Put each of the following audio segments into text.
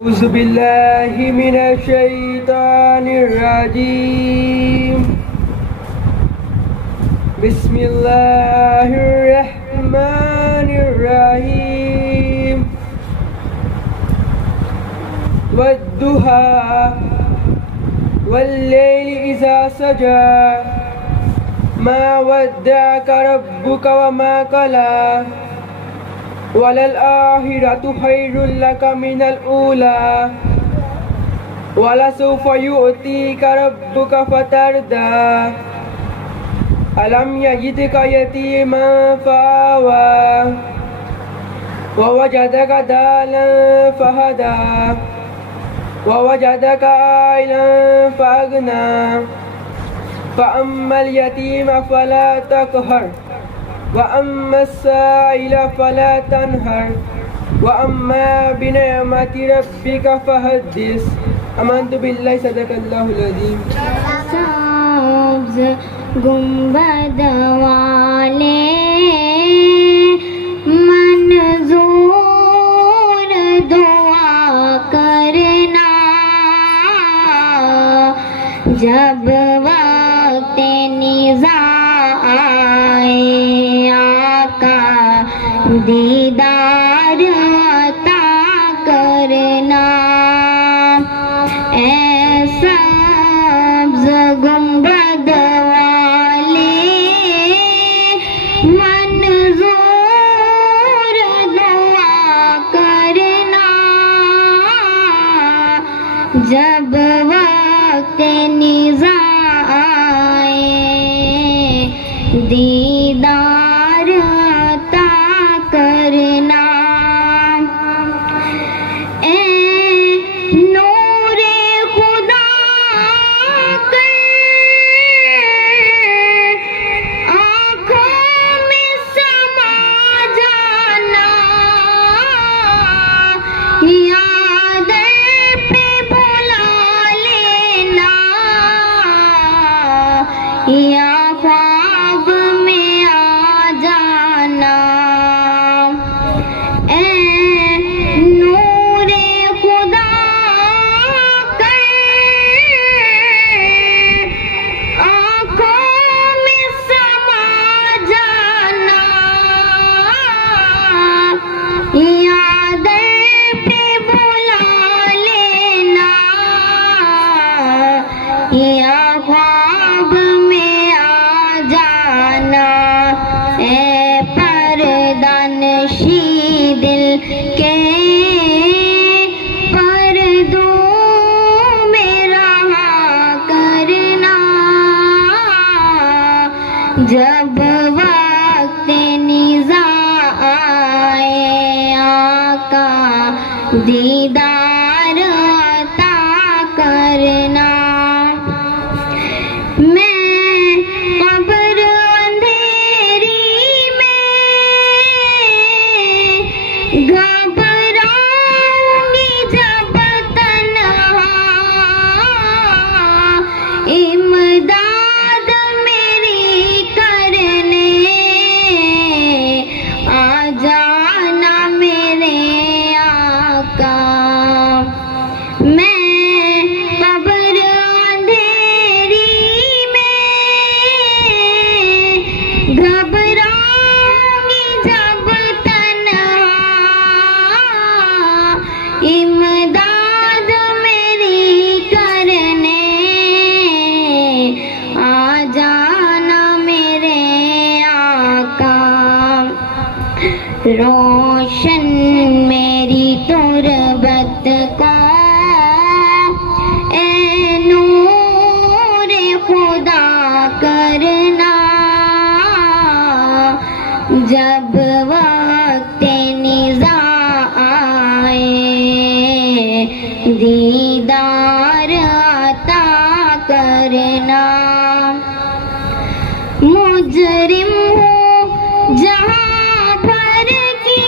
أعوذ بالله من الشيطان الرجيم بسم الله الرحمن الرحيم والضحى والليل إذا سجى ما ودعك ربك وما قلى وَلَلْآخِرَةُ خَيْرٌ لَكَ مِنَ الْأُولَى وَلَسَوْفَ يُؤْتِيكَ رَبُّكَ فَتَرْضَى أَلَمْ يَجِدْكَ يَتِيمًا فَآوَى وَوَجَدَكَ ضَالًّا فَهَدَى وَوَجَدَكَ عَائِلًا فَأَغْنَى فَأَمَّا الْيَتِيمَ فَلَا تَقْهَرْ وَأَمَّا السَّائِلَ فَلَا تَنْهَرْ وَأَمَّا بِنِعْمَةِ رَبِّكَ فَحَدِّثْ آمنت باللہ صدق اللہ العظیم. سبز گنبد والے منظور دعا کرنا جب وقت نزاع آئے آقا دیدار عطا کرنا. اے سبز گنبد والے منظور دعا کرنا جب وقت نزاع آئے دیدار عطا کرنا. اے نور خدا کے آنکھوں میں سما جانا یاد پہ بلا لینا یا خواب میں آ جانا. اے نور خدا کے آنکھوں میں سما جانا یاد پہ بلا لینا یا خواب میں آ جانا. اے پردانشی دل کے پردوں میں رہا کرنا جب وقت نزاع آئے آقا دیدار عطا کرنا. میں قبر اندھیری میں گھبراؤں گی جب تنہا امداد میری کرنے آ جانا میرے آقا. میں قبر اندھیری میں گھبراؤں گی جب تنہا امداد میری کرنے آ جانا میرے آقا. روشن میری تربت کو اے نور خدا کرنا جب وقت نزاع آئے دیدار عطا کرنا. مجرم ہوں جہاں بھر کی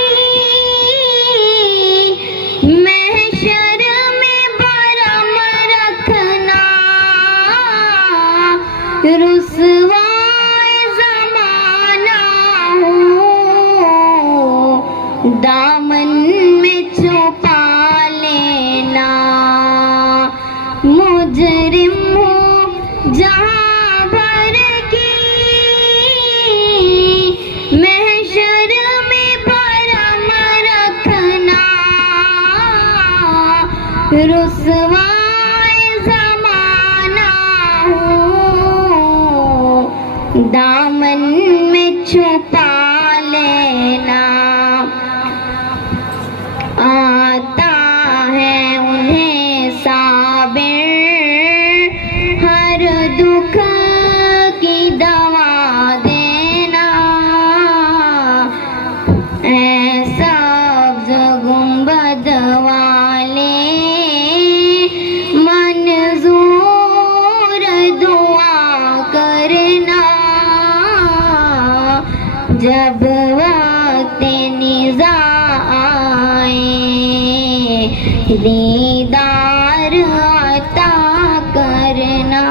محشر میں برم رکھنا رسوائے زمانہ ہوں دامن میں چھپا لینا जहां भर की महशर में भरम रखना रुसवाए ज़माना हो दामन में छुपा लेना आता है उन्हें साबिर हर दुख की दवा देना ऐसा गुंबद वाले मंजूर दुआ करना जब वक्त निज़ा दीदार अता करना।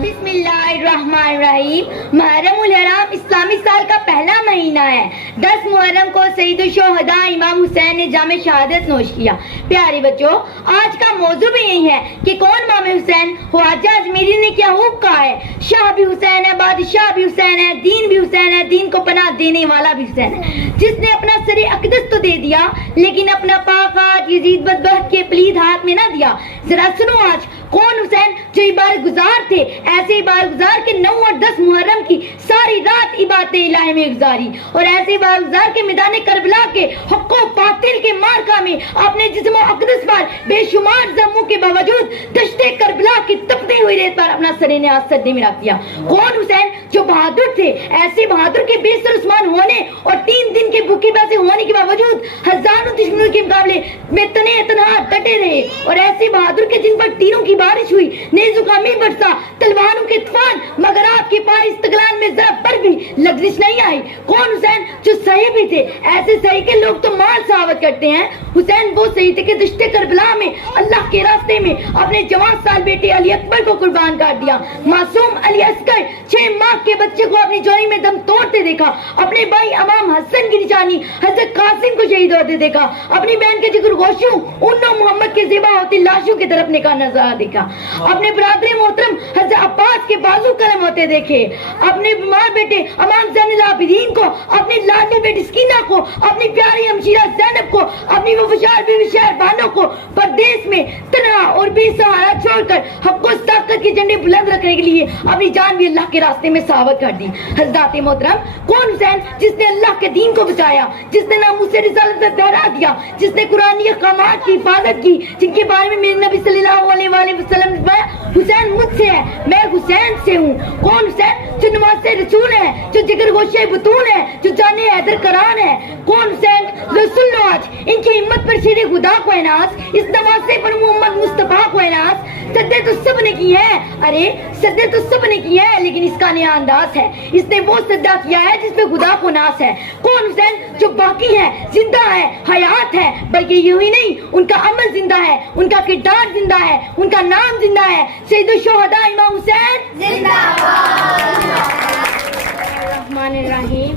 बिस्मिल्लाहिर्रहमानिर्रहीम। मुहर्रम उल हराम इस्लामी साल का पहला महीना है। 10 मुहर्रम को सईदुल शुहदा इमाम हुसैन ने जामे शहादत नोश किया। प्यारे बच्चों, आज का मौजू भी यही है कि कौन इमाम हुसैन। ख्वाजा अजमेरी ने क्या खूब कहा है, शाह भी हुसैन है, बादशाह भी हुसैन है, दीन भी हुसैन है, दीन को पनाह देने वाला भी हुसैन है, जिसने अपना सरे अक़दस तो दे दिया लेकिन अपना पाक हाथ यजीद बदबख्त के पलीद हाथ में ना दिया। जरा सुनो आज कौन हुसैन जो इबादत गुजार थे। ऐसे इबादत गुजार के 9 और 10 मुहर्रम की सारी रात इबादत इलाही में गुजारी और ऐसे इबादत गुजार के मैदान करबला के हक़ व बातिल के मार्का में अपने जिस्म व अक़दस पर बेशुमार जख्मों के बावजूद दश्ते करबला की तपती हुई रेत पर अपना सरे ने सजदे में रख दिया। कौन हुसैन जो बहादुर थे। ऐसे बहादुर के बेसर उस्मान होने और 3 दिन के भूखे प्यासे होने के बावजूद हजारों दुश्मनों के मुकाबले में तने तनहा डटे रहे और ऐसे बहादुर के जिन पर तीरों की बारिश हुई, नेज़ुकामी बरसा, तलवारों के तूफान, मगर आपके पार इस्तगलाल में जरा पर भी लग़ज़िश नहीं आई। कौन हुसैन जो सही भी थे। ऐसे सही के लोग तो माल सहावत करते हैं। हुसैन वो सही थे कि दश्ते करबला में अल्लाह के रास्ते में अपने जवान साल बेटे अली अकबर को कुर्बान कर दिया। मासूम अली असगर 6 माह के बच्चे को अपनी जोनी में दम तोड़ते देखा। अपने भाई इमाम हसन की निशानी हजरत कासिम को शहीद होते देखा। अपनी बहन के जिगर गोशू उन्नो मोहम्मद के ज़िबा होती लाशों की तरफ निकाह नजर देखा। अपने बरादरी मोहतरम हजरत अब्बास के बाजू कलम होते देखे। अपने बीमार बेटे इमाम ज़ैनुल आबिदीन को, अपनी लाडली बेटी सकीना को, अपनी प्यारी हमशीरा ज़ैनब को, अपनी वफादार बीवी शहरबानों को परदेश में तन्हा और बेसहारा छोड़कर हक़ व ताकत के झंडे बुलंद रखने के लिए अपनी जान भी अल्लाह के रास्ते में सहावत कर दी। हज़रात मोहतरम, कौन हुसैन जिसने अल्लाह के दीन को बचाया, जिसने नामूस रिसालत से पहरा दिया, जिसने कुरानी अहकामात की हिफाजत की, जिनके बारे में मेरे नबी सल्लल्लाहु अलैहि वसल्लम ने फरमाया हुसैन मुझसे है, मैं हुसैन से हूँ। कौन हुसैन जो नवासे रसूल है, जो जिगर गोशे बतूल है, जो जाने हैदर करान है। कौन हुसैन रसूल आज इनकी हिम्मत पर शेरे खुदा को एनास, इस नवासे पर मोहम्मद मुस्तफा को एनास। सद्दे तो सब ने की है, अरे सद्दे तो सब ने की है, लेकिन इसका नया अंदाज है। इसने वो सद्दा किया है जिसपे खुदा को नास है। कौन हुसैन जो बाकी है, जिंदा है, हयात है, बल्कि यूं ही नहीं उनका अमल जिंदा है, उनका किरदार जिंदा है, उनका नाम जिंदा है। सईदुल शुहदा इमाम हुसैन जिंदाबाद। रहमानिर्रहीम।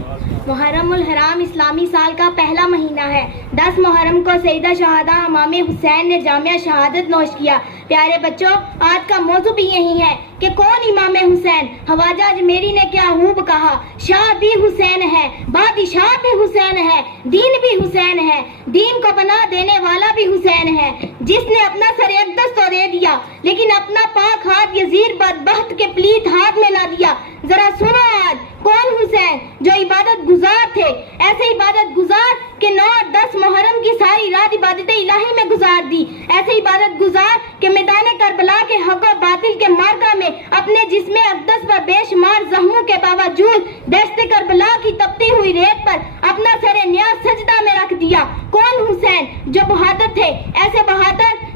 मुहर्रम उल हराम इस्लामी साल का पहला महीना है। 10 मुहर्रम को सईदा शहादा इमाम हुसैन ने जामिया शहादत नोश किया। प्यारे बच्चों, आज का मौजू भी यही है कि कौन इमाम हुसैन। ख्वाजा अजमेरी ने क्या खूब कहा, शाह भी हुसैन है, बादशाह भी हुसैन है, दीन भी हुसैन है, दीन को बना देने वाला भी हुसैन है, जिसने अपना सर अक़दस तो दे दिया लेकिन अपना पाक हाथ यजीद बदबख्त के पलीत हाथ में ना दिया। जरा सुनो आज कौन हुसैन जो इबादत गुजार थे। ऐसे इबादत गुजार के 9 और 10 मुहर्रम की सारी रात इबादत इलाही में गुजार दी। ऐसे इबादत गुजार के मैदान करबला के हक़ व बातिल के मार्का में अपने जिस्म अक़दस पर बेशुमार जख्मों के बावजूद दश्त करबला की तपती हुई रेत पर अपना सर न्याज सजदा में रख दिया। कौन हुसैन जो बहादुर थे। ऐसे बहादुर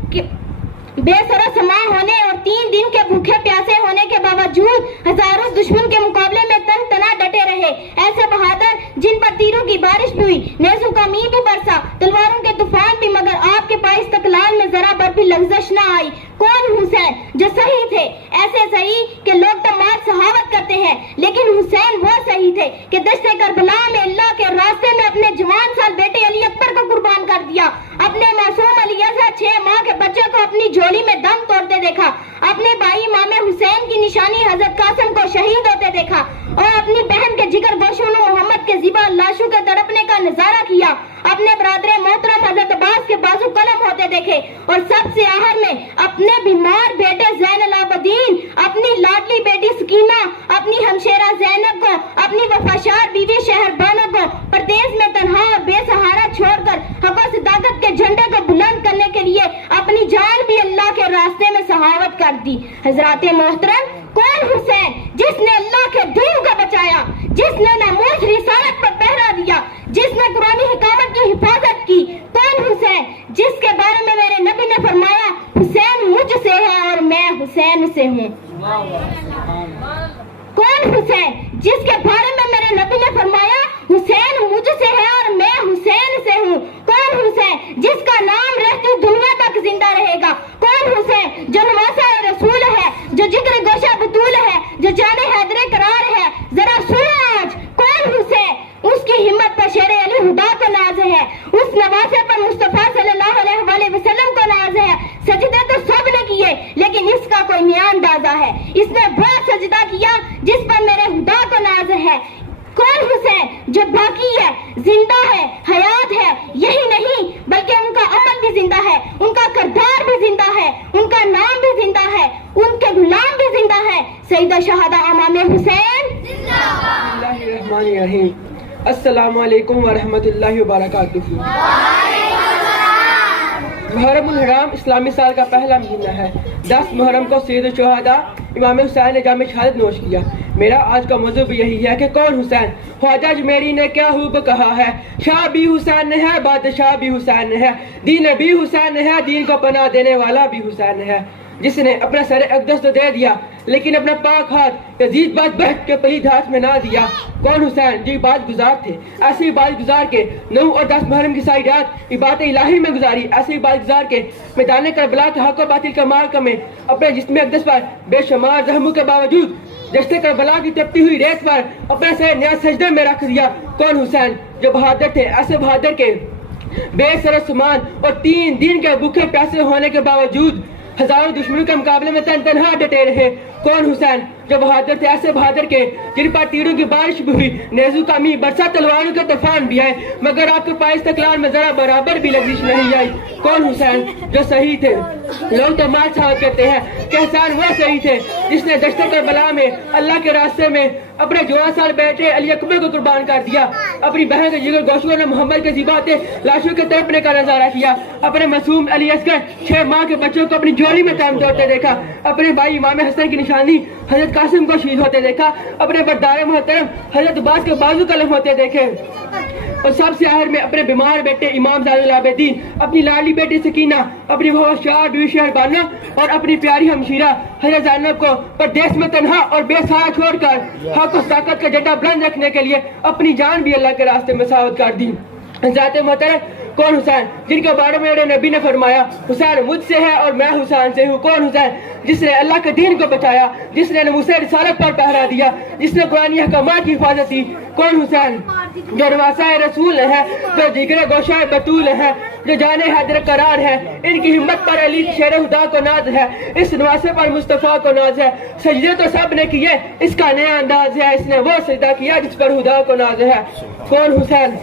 बेसरा समा होने और 3 दिन के भूखे प्यासे होने के बावजूद हजारों दुश्मन के मुकाबले में तन तना डटे रहे। ऐसे बहादुर जिन पर तीरों की बारिश भी हुई, नेज़ों का मींह भी बरसा, तलवारों के तूफान भी, मगर आपके पास तकलाल में जरा बर भी लग़ज़श न आई। कौन हुसैन जो सही थे। ऐसे सही के लोग तो मार सहावत करते हैं, लेकिन हुसैन वो सही थे कि दश्ते करबला में अल्लाह के रास्ते में अपने जवान साल बेटे अली अकबर को कुर्बान कर दिया। अपने मासूम अली 6 माह के बच्चे को अपनी झोली में दम तोड़ते देखा। अपने भाई इमाम हुसैन की निशानी हजरत कासिम को शहीद होते देखा और अपनी बहन के जिगर गोशों में मोहम्मद के ज़िबा लाशों के तड़पने का नजारा किया, अपने बरादर मोहतरम हजरत अब्बास के बाजू कलम होते देखे और सबसे आहर में अपने बीमार बेटे ज़ैनुल आबदीन, अपनी लाडली बेटी सकीना, अपनी हमशेरा ज़ैनब को, अपनी वफाशार बीवी शहरबानो को परदेश में तन्हा और बेसहारा छोड़कर हक और सदाकत के झंडे को बुलंद करने के लिए अपनी जान भी अल्लाह के रास्ते में सहावत कर दी। हजरात मोहतरम, कौन हुसैन जिसने अल्लाह के दीन को बचाया, जिसने नामूस रिसालत पर पहरा दिया, जिसने कुरानी हिकामत की हिफाजत की? कौन हुसैन जिसके बारे में मेरे नबी ने फरमाया हुसैन मुझसे है और मैं हुसैन से हूँ? कौन हुसैन जिसके बारे में मेरे नबी ने फरमाया हुसैन मुझसे है और मैं हुसैन से हूँ? कौन हुसैन जिसका नाम रहती दुनिया तक जिंदा रहेगा? कौन हुसैन जो नवासा रसूल है, जो जिक्र गोशा बतूल है, जो जाने हैदरे करार है? जरा सुनो आज, कौन हुसैन? उसकी हिम्मत पर शेर अली हुदा को नाज है, उस नवासे पर मुस्तफा सल्लल्लाहु अलैहि वसल्लम को नाज है। सजदे तो सब ने किए लेकिन इसका कोई मियां अंदाजा है, इसने वो सजदा किया जिस पर मेरे हुदा को नाज है। कौन हुसैन जो बाकी है, जिंदा है, हयात है, यही नहीं बल्कि उनका अमल भी जिंदा है, उनका किरदार भी जिंदा है, उनका नाम भी जिंदा है, उनके गुलाम भी जिंदा है। सईद शहादा इमाम हुसैन बिस्मिल्लाहिर्रहमानिर्रहीम। अस्सलामु अलैकुम व रहमतुल्लाहि व बरकातुहू। मुहर्रमुल हराम इस्लामी साल का पहला महीना है। 10 मुहर्रम को सैयद शुहदा इमाम हुसैन ने जामे शहादत नोश किया। मेरा आज का मौजू भी यही है कि कौन हुसैन? ख्वाजा अजमेरी ने क्या खूब कहा है, शाह भी हुसैन है, बादशाह भी हुसैन है, दीन भी हुसैन है, दीन को पनाह देने वाला भी हुसैन है। जिसने अपना सर अक़दस तो दे दिया लेकिन अपना पाक हाथ यजीद बात बैठ के पलीद हाथ में ना दिया। कौन हुसैन जो इबादत गुजार थे, ऐसे इबादत गुजार के 9 और 10 मुहर्रम की सारी रात इबादत इलाही में गुजारी, ऐसे इबादत गुजार के मैदान करबला के हक और बातिल का मार्का में अपने जिस्म अक़दस पर बेशुमार जख्मों के बावजूद जश्न करबला की तपती हुई रेत पर अपने सर न्याज सजदे में रख दिया। कौन हुसैन जो बहादुर थे, ऐसे बहादुर के बेसर समान और 3 दिन के भूखे प्यासे होने के बावजूद हजारों दुश्मनों के मुकाबले में तनहा डटे रहे। कौन हुसैन जो बहादुर थे, ऐसे बहादुर के जिन पर तीरों की बारिश भी हुई, नेज़ू का मी बरसा, तलवारों के तूफान भी आए, मगर आपके पास इस्तक़लाल में जरा बराबर भी लग़ज़िश नहीं आई। कौन हुसैन जो सही थे, लोग तो मार साहब कहते हैं कि हुसैन वो सही थे जिसने दश्त करबला में अल्लाह के रास्ते में अपने 14 साल बेटे अली अकबर को कुर्बान कर दिया, अपनी बहन के जिगर गोशों ने मोहम्मद के ज़िबाते लाशों के तड़पने का नजारा किया, अपने मासूम अली असगर 6 माह के बच्चों को अपनी झोली में काम तोड़ते देखा, अपने भाई इमाम हसन की निशानी हजरत कासिम को शहीद होते देखा, अपने बरदार मोहतरम हजरत अब्बास के बाजू कलम होते देखे और सबसे आखिर में अपने बीमार बेटे इमाम ज़ैनुल आबदीन, अपनी लाडली बेटी सकीना, अपनी वफाशार बीवी शहरबानो और अपनी प्यारी हमशीरा हजरत ज़ैनब को परदेश में तन्हा और बेसहारा छोड़कर हक और ताकत का झंडा बुलंद रखने के लिए अपनी जान भी अल्लाह के रास्ते में सावत कर दी। हज़रत मोहतरम कौन हुसैन जिनके बारे में मेरे नबी ने फरमाया हुसैन मुझसे है और मैं हुसैन से हूँ? कौन हुसैन जिसने अल्लाह के दीन को बचाया, जिसने नमूसे रिसालत पर पहरा दिया, जिसने कुरानी अहकामात की हिफाजत की? कौन हुसैन जो नवासा रसूल है, जो जिगर गोशा बतूल है, जो जाने हैदर करार है, इनकी हिम्मत पर अली शेर हुदा को नाज है, इस नवासे पर मुस्तफा को नाज है। सजदे तो सब ने किए, इसका नया अंदाज है, इसने वो सजदा किया जिस पर हुदा को नाज है। कौन हुसैन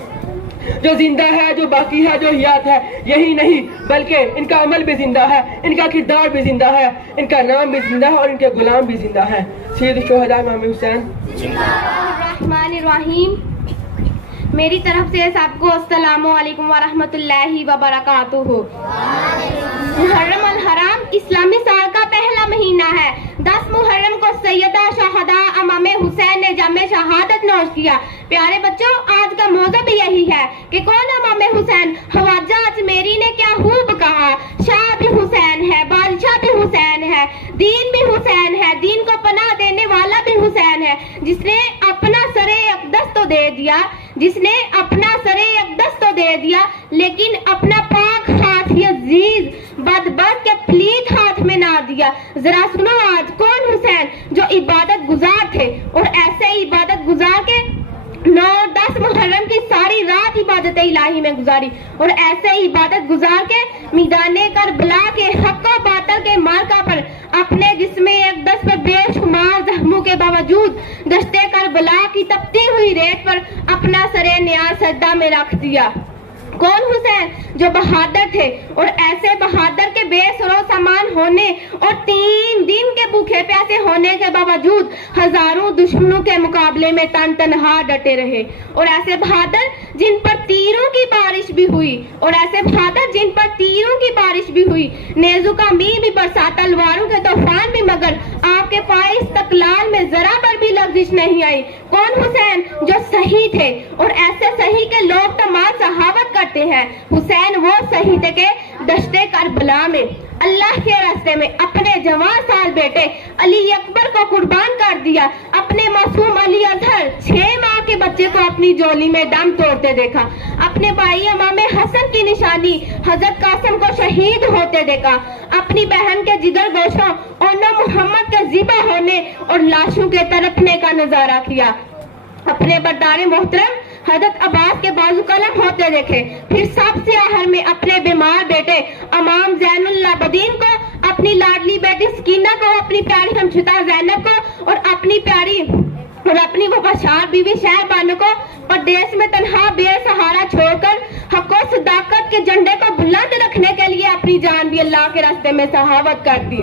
जो जिंदा है, जो बाकी है, जो हयात है, यही नहीं बल्कि इनका अमल भी जिंदा है, इनका किरदार भी जिंदा है, इनका नाम भी जिंदा है और इनके गुलाम भी जिंदा है। सैयद शुहदा इमाम हुसैन। बिस्मिल्लाहिर्रहमानिर्रहीम। मेरी तरफ से सबको अस्सलामु अलैकुम व रहमतुल्लाहि व बरकातुहू। मुहर्रमुल हराम इस्लामी साल का पहला महीना है। 10 मुहर्रम को सैयदा शहादा इमाम हुसैन ने जामे शहादत नोश किया। प्यारे बच्चों, आज का मौजू भी यही है कि कौन इमाम हुसैन? ख्वाजा अजमेरी ने क्या खूब कहा, शाह भी हुसैन है, बादशाह भी हुसैन है, दीन भी हुसैन है, दीन को पनाह देने वाला भी हुसैन है, जिसने अपना सरे अक़दस तो दे दिया, जिसने अपना सरे अक़दस तो दे दिया लेकिन अपना पाक हाथ यजीज बदबख्त के प्लीत हाथ में ना दिया। जरा सुनो आज, कौन हुसैन जो इबादत गुजार थे और ऐसे इबादत गुजार के 9-10 मुहर्रम की सारी रात इबादत इलाही में गुजारी और ऐसे इबादत गुजार के मैदान करबला के हक व बातिल के मार्का पर अपने जिस्म अक़दस पर बेशुमार باوجود دشتے کربلا کی تپتی ہوئی ریت پر اپنا سرے نیاز سجدہ میں رکھ دیا۔ کون حسین؟ جو بہادر تھے، اور ایسے بہادر کے بے سر و سامان ہونے اور 3 دن کے بھوکے پیاسے ہونے کے باوجود ہزاروں دشمنوں کے مقابلے میں تن تنہا ڈٹے رہے، اور ایسے بہادر جن پر تیروں کی بارش بھی ہوئی، اور ایسے بہادر جن پر تیروں کی بارش بھی ہوئی، نیزوں کا می بھی برسا، تلواروں کے طوفان بھی، مگر آپ کے پائے استقلال میں ذرا پر بھی لغزش نہیں آئی۔ کون حسین؟ جو صحیح تھے، اور ایسے صحیح کے لوگ تمام صحابت کرتے ہیں۔ حسین وہ صحیح تھے کہ دشتے کربلا میں اللہ کے راستے میں اپنے جوان سال بیٹے علی اکبر کو قربان کر دیا، اپنے معصوم علی اظہر 6 ماہ کے بچے کو اپنی جولی میں دم توڑتے دیکھا، اپنے بھائی امام حسن کی نشانی حضرت قاسم کو شہید ہوتے دیکھا، اپنی بہن کے جگر گوشوں اور محمد کے ذبح ہونے اور لاشوں کے تڑپنے کا نظارہ کیا، اپنے بردار محترم حضرت عباس کے بازو قلم ہوتے دیکھے، پھر سب سے آخر میں اپنے بیمار بیٹے امام زین العابدین کو، اپنی لاڈلی بیٹی سکینہ کو، اپنی پیاری ہمشتہ زینب کو، اور اپنی وفادار بیوی شہر بانو کو پردیس میں تنہا بے سہارا چھوڑ کر حق و صداقت کے جھنڈے کو بلند رکھنے کے لیے اپنی جان بھی اللہ کے راستے میں صحابت کر دی۔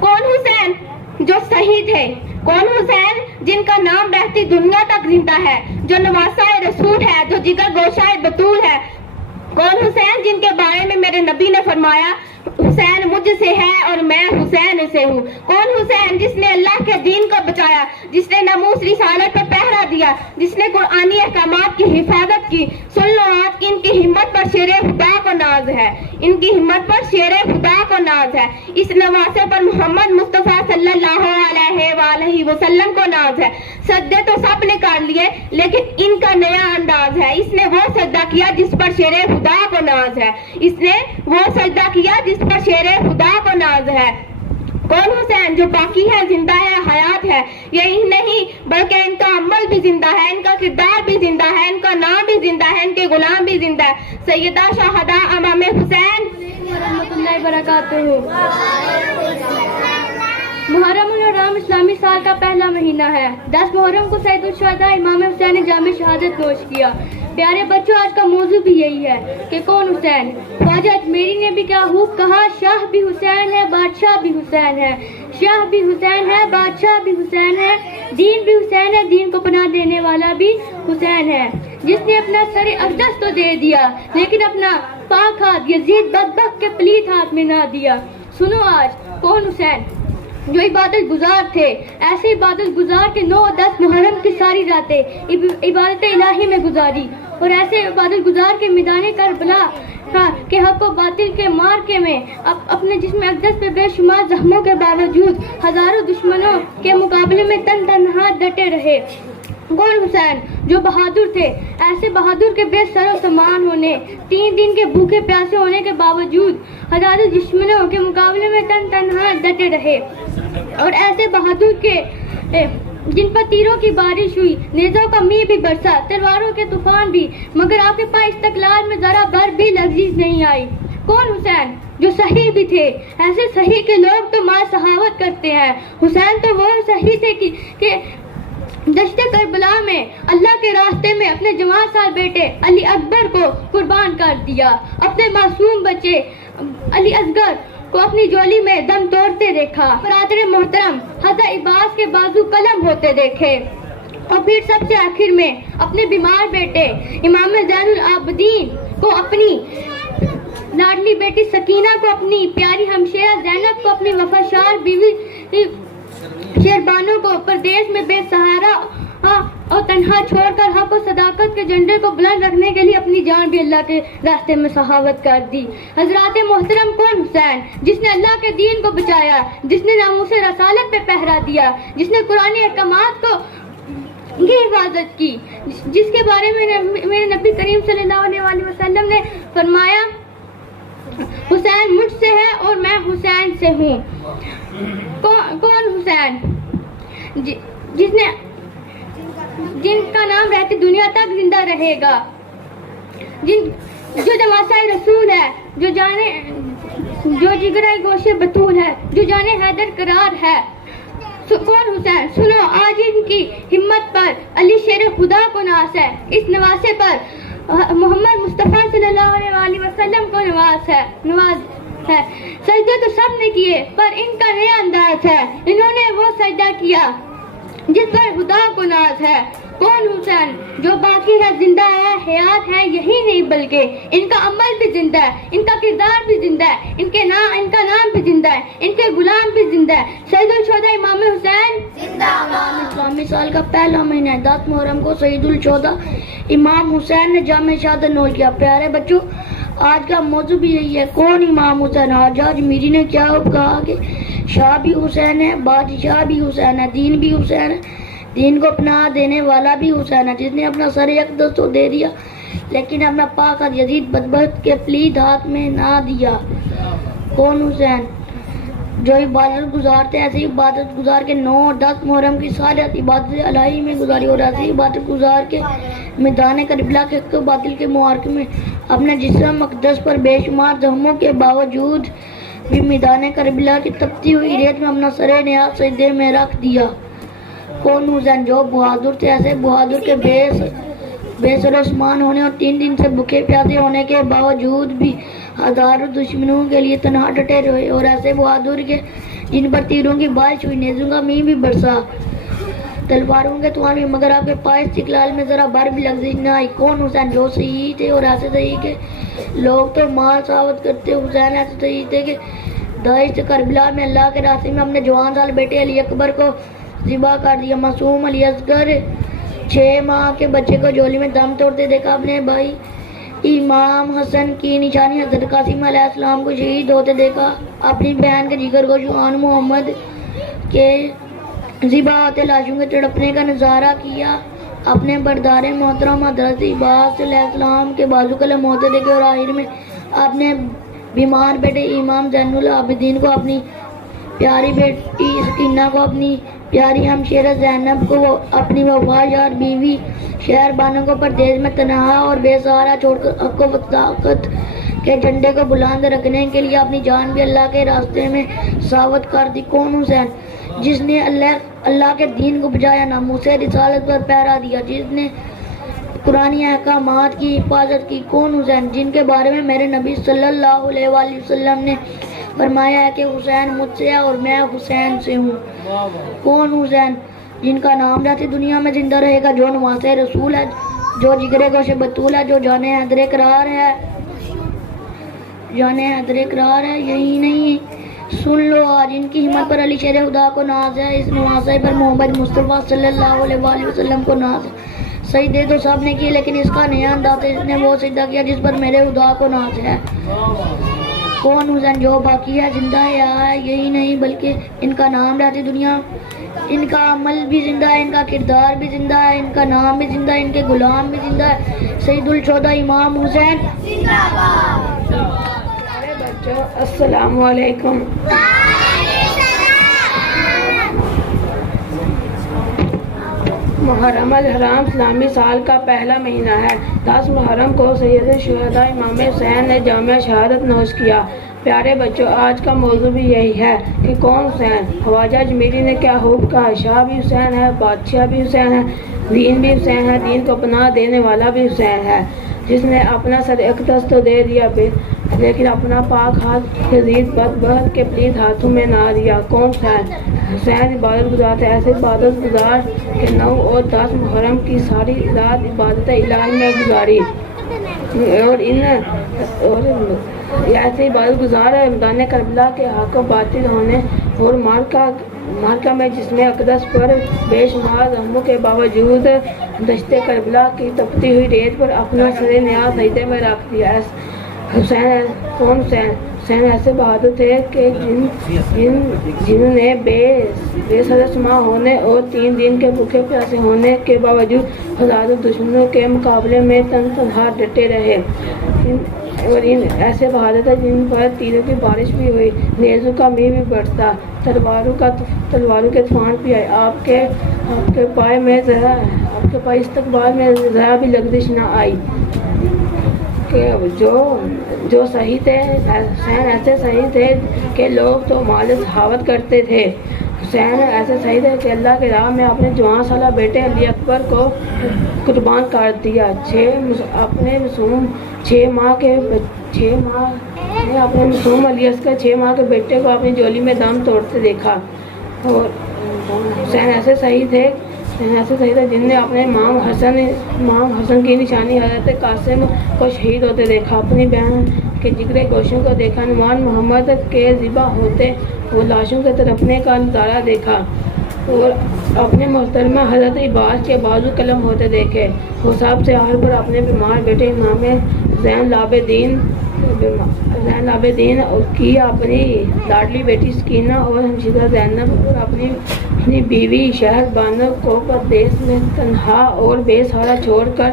کون حسین؟ جو صحیح تھے۔ کون حسین؟ جن کا نام رہتی دنیا تک زندہ ہے، جو نواسہ رسول ہے، جو جگر گوشہ بطول ہے۔ کون حسین؟ جن کے بارے میں میرے نبی نے فرمایا حسین مجھ سے ہے اور میں حسین سے ہوں۔ کون حسین؟ جس نے اللہ کے دین کو بچایا، جس نے ناموس رسالت پر پہرا دیا، جس نے قرآنی احکامات کی حفاظت کی۔ سن لو آج ان کی ہمت پر شیر خدا کو ناز ہے، ان کی ہمت پر شیر خدا کو ناز ہے۔ اس نواسے پر محمد مصطفیٰ صلی اللہ علیہ وآلہ وسلم کو ناز ہے۔ سجدے تو سب نے کر لیے، لیکن ان کا نیا انداز ہے۔ اس نے وہ سجدہ کیا جس پر شیر خدا کو ناز ہے، اس نے وہ سجدہ کیا جس پر شیر خدا کو ناز ہے۔ کون حسین؟ جو باقی ہے، زندہ ہے، حیات ہے۔ یہی نہیں بلکہ ان کا عمل بھی زندہ ہے، ان کا کردار بھی زندہ ہے، ان کا نام بھی زندہ ہے، ان کے غلام بھی زندہ ہے۔ سیدہ شہداء امام حسین ورحمۃ اللہ وبرکاتہ۔ محرم الحرام اسلامی سال کا پہلا مہینہ ہے۔ 10 محرم کو سید الشہداء امام حسین نے جام شہادت نوش کیا۔ پیارے بچوں، آج کا موضوع بھی یہی ہے کہ کون حسین؟ خواجہ اجمیری نے بھی کیا خوب کہا، شاہ بھی حسین ہے، بادشاہ بھی حسین ہے، شاہ بھی حسین ہے، بادشاہ بھی حسین ہے، دین بھی حسین ہے، دین کو پناہ دینے والا بھی حسین ہے، جس نے اپنا سر اقدس تو دے دیا لیکن اپنا پاک ہاتھ یزید بدبخت کے پلیت ہاتھ میں نہ دیا۔ سنو آج کون حسین؟ جو عبادت گزار تھے، ایسے عبادت گزار کے 9 اور 10 محرم کی ساری راتیں عبادت الہی میں گزاری، اور ایسے عبادت گزار کے میدان کربلا کے حق و باطل کے مارکے میں اپنے جسم اقدس پہ بے شمار زخموں کے باوجود ہزاروں دشمنوں کے مقابلے میں تنہا ڈٹے رہے۔ کون حسین؟ جو بہادر تھے، ایسے بہادر کے بے سر و سامان ہونے، 3 دن کے بھوکے پیاسے ہونے کے باوجود ہزاروں دشمنوں کے مقابلے میں تنہا ڈٹے رہے، اور ایسے بہادر کے جن پر تیروں کی بارش ہوئی، نیزوں کا می بھی برسا، تلواروں کے طوفان بھی، مگر آپ کے پاس استقلال میں ذرا بر بھی لغزش نہیں آئی۔ کون حسین؟ جو صحیح بھی تھے، ایسے صحیح کے لوگ تو ماں صحابت کرتے ہیں۔ حسین تو وہ صحیح تھے کہ دشت کربلا میں اللہ کے راستے میں اپنے جوان سال بیٹے علی اکبر کو قربان کر دیا، اپنے معصوم بچے علی اصغر کو اپنی جولی میں دم توڑتے دیکھا، برادر محترم حضرت عباس کے بازو قلم ہوتے دیکھے، اور پھر سب سے آخر میں اپنے بیمار بیٹے امام زین العابدین کو، اپنی لاڈلی بیٹی سکینہ کو، اپنی پیاری ہمشیرہ زینب کو، اپنی وفادار بیوی شہربانو کو پردیس میں بے سہارا اور تنہا چھوڑ کر حق و صداقت کے جھنڈے کو بلند رکھنے کے لیے اپنی جان بھی اللہ کے راستے میں صحابت کر دی۔ حضرات محترم، کون حسین؟ جس نے اللہ کے دین کو بچایا، جس نے ناموس رسالت پہ پہرا دیا، جس نے قرآن احکامات کو کی حفاظت کی، جس کے بارے میں میرے نبی کریم صلی اللہ علیہ وسلم نے فرمایا حسین مجھ سے ہے اور میں حسین سے ہوں۔ کون حسین؟ جن کا نام رہتی دنیا تک زندہ رہے گا، جو نواسہ رسول ہے، جو جگرہ گوشے بطول ہے، جو جانے حیدر قرار ہے۔ कौन हुसैन, सुनो आज इनकी हिम्मत पर अली शेर खुदा को नाज है। इस नवासे पर मोहम्मद मुस्तफ़ा सल्लल्लाहु अलैहि वसल्लम को नवाज है। सजदे तो सब ने किए पर इनका नया अंदाज है। इन्होंने वो सजदा किया जिस पर खुदा को नाज है। कौन हुसैन जो बाकी है, जिंदा है, हयात है, यही नहीं बल्कि इनका अमल भी जिंदा है, इनका किरदार भी जिंदा है, इनका नाम भी जिंदा है, इनके गुलाम भी जिंदा है। सईदुल शोहदा इमाम हुसैन जिंदाबाद। इस्लामी साल का पहला महीना है, 10 मुहर्रम को सईदुल शोहदा इमाम हुसैन ने जामे शहादत नोश किया। प्यारे बच्चों, आज का मौजू भी यही है, कौन इमाम हुसैन। आज मीरी ने क्या कहा कि शाह भी हुसैन है, बादशाह भी हुसैन है, दीन भी हुसैन है, दीन को अपना देने वाला भी हुसैन है, जिसने अपना सर अक़दस तो दे दिया लेकिन अपना पाक यजीद बदबख्त के प्लीद हाथ में ना दिया। कौन हुसैन जो इबादत गुजारते, ऐसी इबादत गुजार के 9 और 10 मुहर्रम की सारी इबादत अलाही में गुजारी और ऐसी इबादत गुजार के मैदान करबला के हक़ बातिल के मुआरके में अपने जिस्म अक़दस पर बेशुमार जख्मों के बावजूद भी मैदान करबला की तपती हुई रेत में अपना सर नियाज़ सजदे में रख दिया। कौन हुसैन जो बहादुर थे, ऐसे बहादुर के बेसर उस्मान होने और 3 दिन से भूखे प्यासे होने के बावजूद भी हजारों दुश्मनों के लिए तनहा डटे रहे और ऐसे बहादुर के जिन पर तीरों की बारिश हुई, नेज़ों का मींह भी बरसा, तलवारों के तूफान भी, मगर आपके पास इस्तिक़लाल में जरा भर भी लफ्ज़ न आई। कौन हुसैन जो सही थे और ऐसे सही के लोग तो माल सावत करते, हुसैन ऐसे सही थे कि दाइश करबला में अल्लाह के रास्ते में अपने जवान साल बेटे अली अकबर को ज़िबा कर दिया। मासूम अली असगर 6 माह के बच्चे को झोली में दम तोड़ते देखा। अपने भाई इमाम हसन की निशानी हज़रत कासिम अलैहिस्सलाम को शहीद होते देखा। अपनी बहन के जिगर को जुआन मोहम्मद के ज़िबा होते लाशों के तड़पने का नज़ारा किया। अपने बरदार मोहतरम हज़रत इब्बास अलैहिस्सलाम के बाजू कलम होते देखे और आखिर में अपने बीमार बेटे इमाम ज़ैनुल आबिदीन को, अपनी प्यारी बेटी सकीना को, अपनी प्यारी हमशेरा ज़ैनब को, अपनी वफादार बीवी शहर बानो को परदेश में तनहा और बेसहारा छोड़कर हक़ व ताक़त के झंडे को बुलंद रखने के लिए अपनी जान भी अल्लाह के रास्ते में सावत कर दी। कौन हुसैन जिसने अल्लाह के दीन को बजाया, नामूसे रिसालत पर पहरा दिया, जिसने कुरानी अहकामात की हिफाजत की। कौन हुसैन जिनके बारे में मेरे नबी सल्लल्लाहु अलैहि वसल्लम ने फरमाया है कि हुसैन मुझसे है और मैं हुसैन से हूँ। कौन हुसैन जिनका नाम रहती दुनिया में जिंदा रहेगा, जो नवासे रसूल है, जो जिगरे गोशे बतूल है, जो जाने हैदरे करार है, यही नहीं सुन लो आज इनकी हिम्मत पर अली शेर खुदा को नाज है। इस नवासे पर मोहम्मद मुस्तफ़ा सल्लल्लाहु अलैहि वसल्लम को नाज है। सजदे तो सब ने किए लेकिन इसका नया अंदाज है, इसने वो सजदा किया जिस पर मेरे खुदा को नाज है। कौन हुसैन जो बाकी है, जिंदा है, यही नहीं बल्कि इनका नाम रहती दुनिया, इनका अमल भी जिंदा है, इनका किरदार भी जिंदा है, इनका नाम भी जिंदा है, इनके गुलाम भी जिंदा है। सईदुल शोहदा इमाम हुसैन जिंदाबाद। अरे बच्चों अस्सलामु अलैकुम। मुहर्रम अल हराम इस्लामी साल का पहला महीना है। 10 मुहर्रम को सैयद शुहदा इमाम हुसैन ने जामे शहादत नोश किया। प्यारे बच्चों, आज का मौजू भी यही है कि कौन हुसैन। ख्वाजा अजमेरी ने क्या खूब कहा, शाह भी हुसैन है, बादशाह भी हुसैन है, दीन भी हुसैन है, दीन को पनाह देने वाला भी हुसैन है, जिसने अपना सर अक़दस तो दे दिया लेकिन अपना पाक हाथ यजीद बदबख्त के प्लीद हाथों में ना दिया। कौन हुसैन हुसैन इबादत गुजार थे, ऐसे इबादत गुजार के 9 और 10 मुहर्रम की सारी रात इबादत इलाही में गुजारी और ऐसे इबादत गुजार मैदान करबला के हक़ बातिल होने और मार्का में जिसमें अक़दस पर बेशुमार जख्मों के बावजूद दश्ते करबला की तपती हुई रेत पर अपना सर नियाज़ सजदे में रख दिया। हुसैन कौन हुसैन ऐसे बहादुर थे कि जिन्होंने बेसरसमा होने और 3 दिन के भूखे प्यासे होने के बावजूद हज़ारों दुश्मनों के मुकाबले में तनहा डटे रहे। और इन ऐसे बहादुर थे जिन पर तीरों की बारिश भी हुई, नेज़ों का मींह भी बरसा, तलवारों के तूफान भी आए। आपके पाए इस्तकबाल में ज़रा भी लग़ज़िश न आई कि जो सही थे। हुसैन ऐसे सही थे कि लोग तो माल सहावत करते थे, حسین ایسے شہید ہے کہ اللہ کے راہ میں اپنے جوان سالہ بیٹے علی اکبر کو قربان کر دیا. اپنے معصوم علی اصغر 6 ماہ کے بیٹے کو اپنی جولی میں دم توڑتے دیکھا. اور حسین ایسے شہید ہے جن نے اپنے امام حسن کی نشانی حضرت قاسم کو شہید ہوتے دیکھا. اپنی بہن کے جگرے گوشوں کو دیکھا. نعمان محمد کے ذبح ہوتے وہ لاشوں کے تڑپنے کا نظارہ دیکھا. اور اپنے محترمہ حضرت عباس کے بازو قلم ہوتے دیکھے. وہ سب سے آخر پر اپنے بیمار بیٹے امام زین العابدین کی اپنی لاڈلی بیٹی سکینہ اور ہمشیرہ زینب اور اپنی بیوی شہر بانو کو پردیس میں تنہا اور بے سہارا چھوڑ کر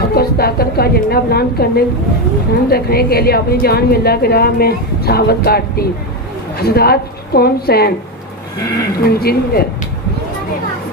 حق و صداقت کا جھنڈا بلند رکھنے کے لیے اپنی جان میں اللہ کی راہ میں شہادت کاٹتی. حضرات کون حسین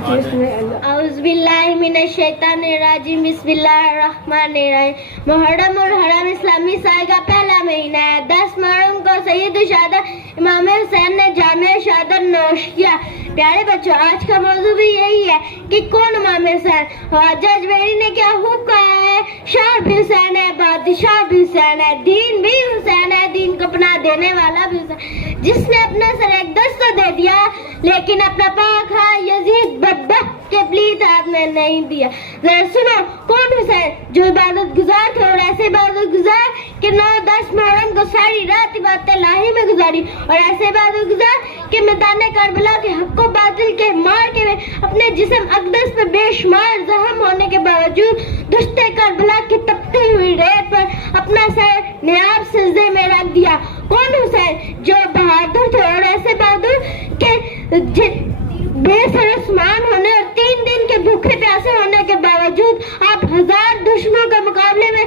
اعوذ باللہ من الشیطان الرجیم بسم اللہ الرحمن الرحیم. محرم الحرام اسلامی سال کا پہلا مہینہ ہے. 10 محرم کو سید الشہداء امام حسین نے جامع شہادت نوش کیا. پیارے بچوں آج کا موضوع بھی یہی ہے کہ کون امام حسین. خواجہ اجمیری نے کیا خوب کہا ہے, شاہ بھی حسین ہے, بادشاہ بھی حسین ہے, دین بھی حسین ہے, دین کو پناہ دینے والا بھی حسین, جس نے اپنا سر ایک دست تو دے دیا لیکن اپنا پاک ہاتھ یزید بدبخت کے پلیت ہاتھ میں نہیں دیا. ذرا سنو کون حسین جو عبادت گزار تھے, اور ایسے عبادت گزار کہ 9-10 محرم کو ساری رات عبادت الہی میں گزاری, اور ایسے عبادت گزار کہ میدان کربلا کے حق و باطل کے مار کے اپنے جسم اقدس پہ بے شمار زخم ہونے کے باوجود دشت کربلا کی تپتی ہوئی ریت پر اپنا سر نیاب سجدے میں رکھ دیا. کون حسین جو بہادر تھے, اور ایسے بہادر کہ بے سر آسمان ہونے اور 3 دن کے بھوکے پیاسے ہونے کے باوجود آپ 1000 دشمنوں کے مقابلے میں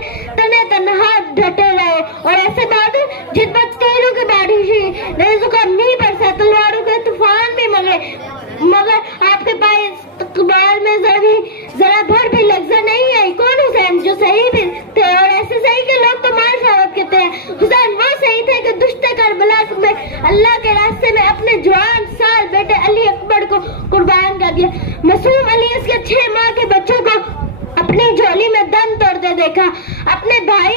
تنہا ڈٹے رہے, اور ایسے بہادر جن پر تیروں کی بارش ہوئی, ریزوں کا میہ برسا, تلواروں کے طوفان بھی مگر آپ کے پاس اقبال میں ذرا بھر بھی لفظ نہیں آئی. کون حسین جو صحیح بھی تھے, اور ایسے صحیح کے لوگ تو مال شہادت کہتے ہیں. حسین وہ صحیح تھے کہ دشت کربلا میں اللہ کے راستے میں اپنے جوان سال بیٹے علی اکبر کو قربان کر دیا. معصوم علی اس کے 6 ماہ کے بچوں کو اپنی جولی میں دم توڑتے دیکھا. اپنے بھائی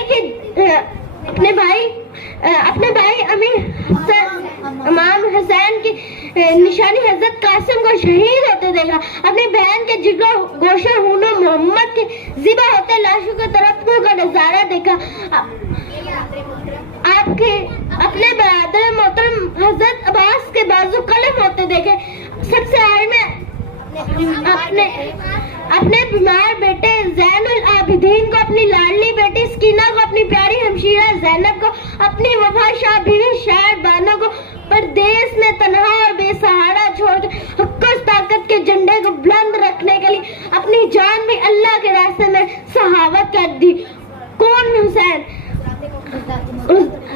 امام حسین کی نشانی حضرت قاسم کو شہید ہوتے دیکھا. اپنی بہن کے جگر گوشہ ہونو محمد کے ذبح ہوتے لاشوں کے تڑپنے کا نظارہ دیکھا. اپنے برادر محترم حضرت عباس کے بازو قلم ہوتے دیکھے. سب سے آخر میں اپنے بیمار بیٹے زین العابدین کو, اپنی لاڈلی بیٹی سکینہ کو, اپنی پیاری ہمشیرہ زینب کو, اپنی وفا شاہ بیوی شہر بانو کو پردیس میں تنہا اور بے سہارا چھوڑ کے حق و طاقت کے جھنڈے کو بلند رکھنے کے لیے اپنی جان بھی اللہ کے راستے میں شہادت کر دی. کون حسین؟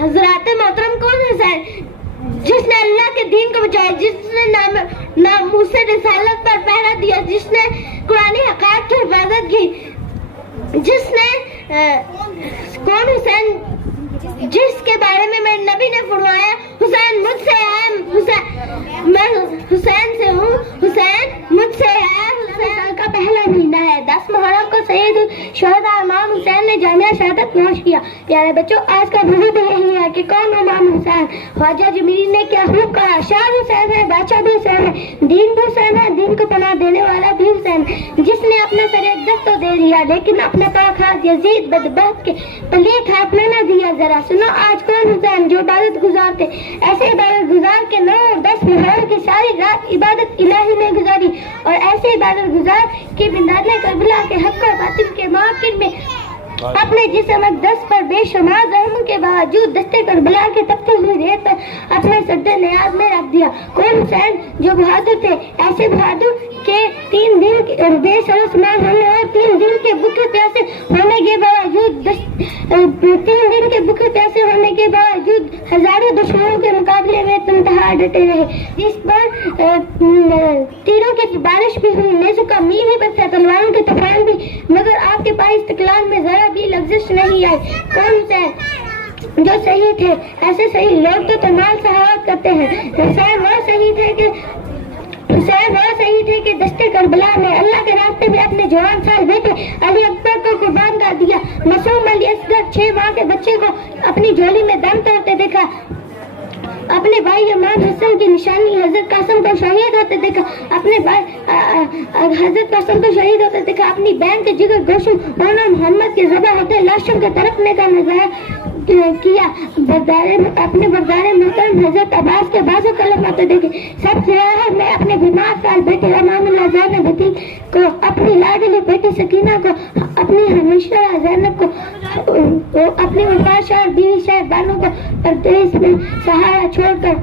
حضرات محترم کون حسین جس نے اللہ کے دین کو بچایا, جس نے ناموس رسالت پر پہرا دیا, جس نے قرآنی حقائق کی حفاظت کی, جس نے کون حسین جس کے بارے میں میرے نبی نے فرمایا حسین مجھ سے ہے, میں حسین سے ہوں, حسین مجھ سے ہے. سال کا پہلا مہینہ ہے. 10 محرم کو سید الشہداء امام حسین نے جامع شہادت نوش کیا. پیارے بچوں آج کا موضوع بھی یہی ہے کہ کون امام حسین. خواجہ اجمیری نے کیا خوب کہا, شاہ حسین ہے, بادشاہ بھی حسین ہے, دین بھی حسین ہے, دین کو پناہ دینے والا بھی حسین ہے, جس نے اپنا سر ایک دست تو دے دیا لیکن اپنا پاک ہاتھ یزید بدبخت کے پلیت ہاتھ میں نہ دیا. ذرا سنو آج کون حسین جو عبادت گزار تھے, ایسے عبادت گزار کے 9-10 محرم کی ساری رات عبادت الہی میں گزاری, اور ایسے عبادت گزار کہ میدان کربلا کے حق و باطل کے موقع میں اپنے جسم اقدس پر بے شمار زخم کے باوجود دستے کربلا کے تپتی ہوئی ریت پر اپنے سجدے نیاز میں رکھ دیا. کون حسین جو بہادر تھے, ایسے بہادر کہ 3 دن بے سر سمان ہونے اور 3 دن کے بھوکے پیاسے ہونے کے باوجود 3 دن کے بھوکے پیاسے ہونے کے باوجود ہزاروں دشمنوں کے مقابلے میں تنہا ڈٹے رہے, جس پر تیروں کی بارش بھی ہوئی, نیزوں کا میہ بھی برسا, تلواروں کے طوفان بھی, مگر آپ کے پاس استقلال میں ذرا بھی لفظ نہیں آئی. کون حسین جو صحیح تھے, ایسے صحیح لوگ تو تمام شہادت کرتے ہیں. حسین وہ صحیح تھے کہ حسین وہ شہید ہے کہ دشت کربلا میں اللہ کے راستے میں اپنے جوان سال بیٹے علی اکبر کو قربان کر دیا. معصوم علی اصغر 6 ماہ کے بچے کو اپنی جھولی میں دم توڑتے دیکھا. اپنے بھائی امام حسن کی نشانی حضرت قاسم کو شہید ہوتے دیکھا. اپنے بھائی حضرت قاسم کو شہید ہوتے دیکھا. اپنی بہن کے جگر گوشوں مولانا محمد کے ذبح ہوتے لاشوں کے تڑپنے کا نظارہ کیا. اپنے بردار محترم حضرت عباس کے بازو قلم ہوتے دیکھے. سب سے میں اپنے بیمار سال بیٹے امام اللہ زین بیٹی کو, اپنی لاڈلی بیٹی سکینہ کو, اپنی ہمیشہ زینب کو, اپنی وفادار اور بیوی شہزادوں کو پردیس میں سہارا چھوڑ کر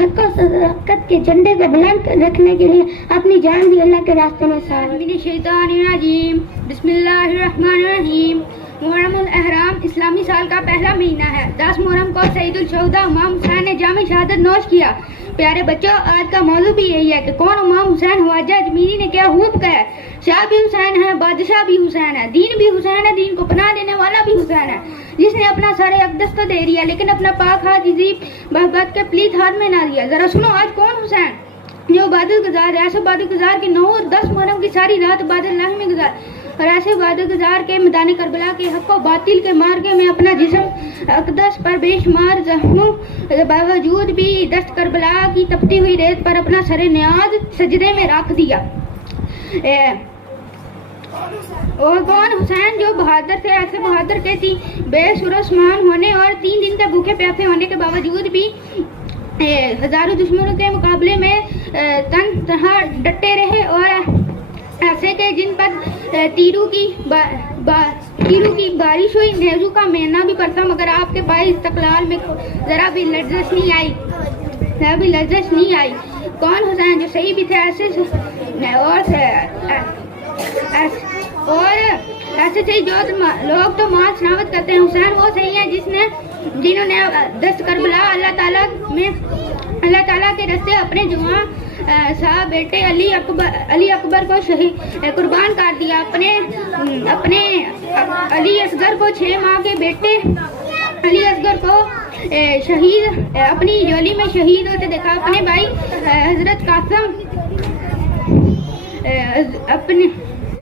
حق و صداقت کے جھنڈے کو بلند رکھنے کے لیے اپنی جان بھی اللہ کے راستے میں سہارا. من الشیطان الرجیم. بسم اللہ الرحمن الرحیم. محرم الاحرام اسلامی سال کا پہلا مہینہ ہے. 10 محرم کو سید الشہداء امام حسین نے جام شہادت نوش کیا. پیارے بچوں, آج کا موضوع بھی یہی ہے کہ کون امام حسین خواجہ اجمیری نے کیا خوب کہا ہے. شاہ بھی حسین ہے, بادشاہ بھی حسین ہے, دین بھی حسین ہے, دین کو پناہ دینے والا بھی حسین ہے, جس نے اپنا سارے اقدس تو دے دیا لیکن اپنا پاک ہاتھ عزیب بہبت کے پلیت ہاتھ میں نہ دیا. ذرا سنو آج کون حسین جو عبادت گزار ہے, ایسے عبادت گزار کے 9 اور 10 محرم کی ساری رات عبادت اللہ میں گزار, اور ایسے عبادت گزار کے میدان کربلا کے حق و باطل کے مارکے میں اپنا جسم اقدس پر بے شمار زخموں باوجود بھی دست کربلا کی تپتی ہوئی ریت پر اپنا سر نیاز سجدے میں رکھ دیا. اور کون حسین جو بہادر تھے, ایسے بہادر کے تھی بے سر اسمان ہونے اور 3 دن کے بھوکے پیاسے ہونے کے باوجود بھی ہزاروں دشمنوں کے مقابلے میں تنہا ڈٹے رہے, اور ایسے کہ جن پر تیروں کی بارش ہوئی, نیزو کا مہینہ بھی پڑتا مگر آپ کے پاس استقلال میں ذرا بھی لرزش نہیں آئی. کون حسین جو صحیح بھی تھے اور ایسے صحیح جو لوگ تو ماں سناوت کرتے ہیں. حسین وہ صحیح ہے جنہوں نے دست کربلا اللہ تعالیٰ کے رستے اپنے جوان صاحب بیٹے علی اکبر کو قربان کر دیا. اپنے علی اصغر کو 6 ماہ کے بیٹے علی اصغر کو شہید اپنی جولی میں شہید ہوتے دیکھا. اپنے بھائی حضرت قاسم